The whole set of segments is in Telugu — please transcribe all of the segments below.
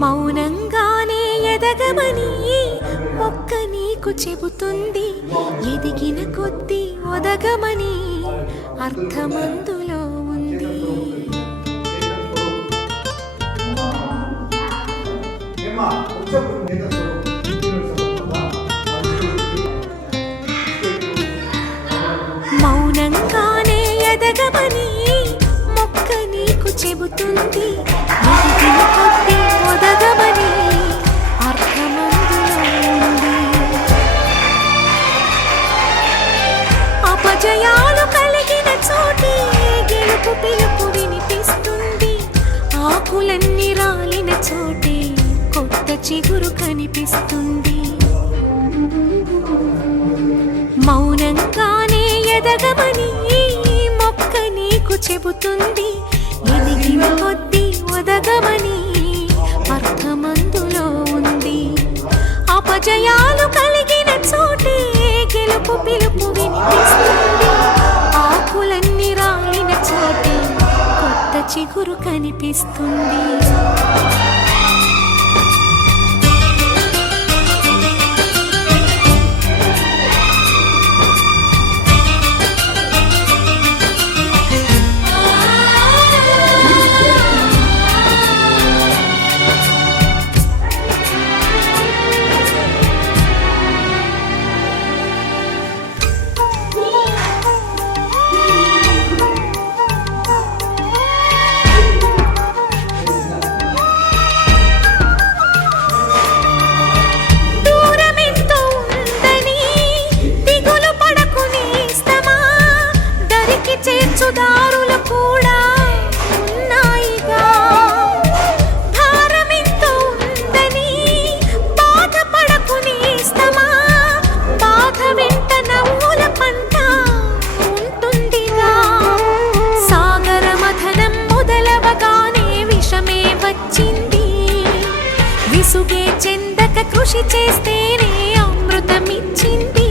మౌనంగానే ఎదగమని మొక్క నీకు చెబుతుంది, ఎదిగిన కొద్దీ ఒదగమని అర్థమందులో ఉంది. మౌనంగానే ఎదగమని మొక్క నీకు చెబుతుంది, ఎదిగిన కొద్దీ ఒదగమని అర్థమందులో ఉంది. అపజయాలు కలిగిన చోటే గెలుపు పిలుపు వినిపిస్తుంది, ఆకులన్నీ రాలిన చోటే కొత్త చిగురు కనిపిస్తుంది. మౌనంగానే ఎదగమని మొక్క నీకు చెబుతుంది, ఎదిగిన కొద్దీ ఒదగమని అర్థమందులో ఉంది. అపజయాలు కలిగిన చోటే గెలుపు పిలుపు వినిపిస్తుంది, ఆకులన్నీ రాలిన చోటే కొత్త చిగురు కనిపిస్తుంది. చేర్చుదారులు కూడా ఉన్నాయిగా, భారమెంతో ఉందని బాధపడకు నేస్తమా, బాధ వెంట నవ్వుల పంట ఉంటుందిగా. సాగర మథనం మొదలవగానే విషమే వచ్చింది, విసుగే చెందక కృషి చేస్తేనే అమృతమిచ్చింది.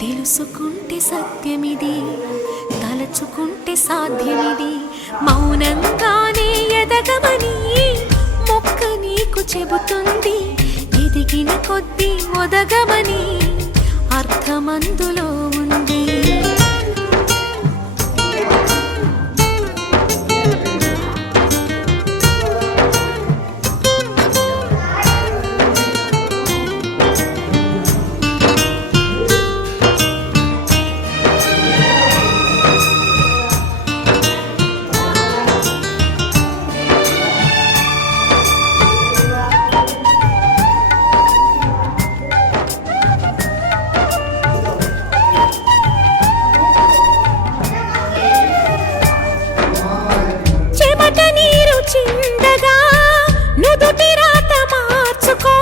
తెలుసుకుంటే సత్యమిది, తలచుకుంటే సాధ్యమిది. మౌనంగానే ఎదగమని మొక్క నీకు చెబుతుంది, ఎదిగిన కొద్దీ ఒదగమని అర్థమందులో ఉంది. చిందగా నుదుటి రాత మార్చుకో,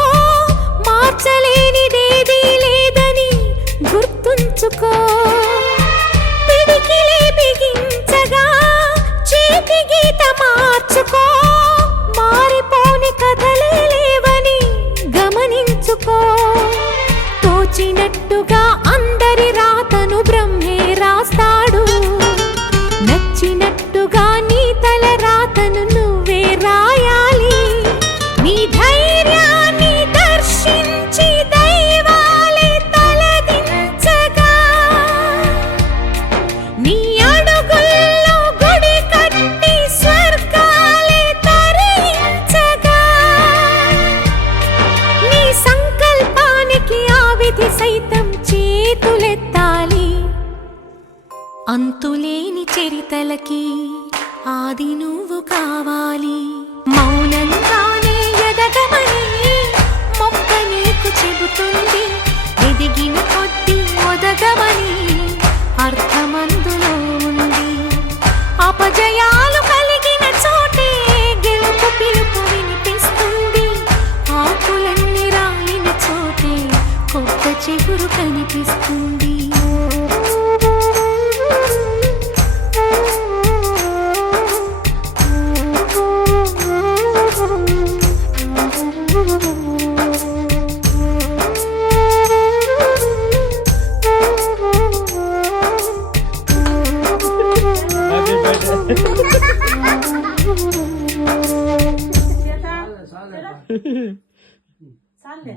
మార్చలేనిదేదీ లేదని గుర్తుంచుకో. పిడికిలే బిగించగా చేతి గీత మార్చుకో, మారిపోని కథలే లేవని గమనించుకో. తోచినట్టుగా అందరి రాతను బ్రహ్మే రాస్తాడు, నచ్చినట్టుగా నీ తల రాతను నువ్వే రాయాలి. నీ ధైర్యాన్ని దర్శించి దైవాలే తలదించగా, నీ అడుగుల్లో గుడి కట్టి స్వర్గాలే తరించగా, నీ సంకల్పానికి ఆ విధి సైతం చేతులెత్తాలి. అంతులేని చరితలకి ఆది నువ్వు కావాలి. మౌనంగానే ఎదగమని మొక్క నీకు చెబుతుంది, ఎదిగిన కొద్దీ ఒదగమని అర్థమందులో ఉంది. అపజయాలు కలిగిన చోటే గెలుపు పిలుపు వినిపిస్తుంది, ఆకులన్నీ రాలిన చోటే కొత్త చిగురు కనిపిస్తుంది. చాలే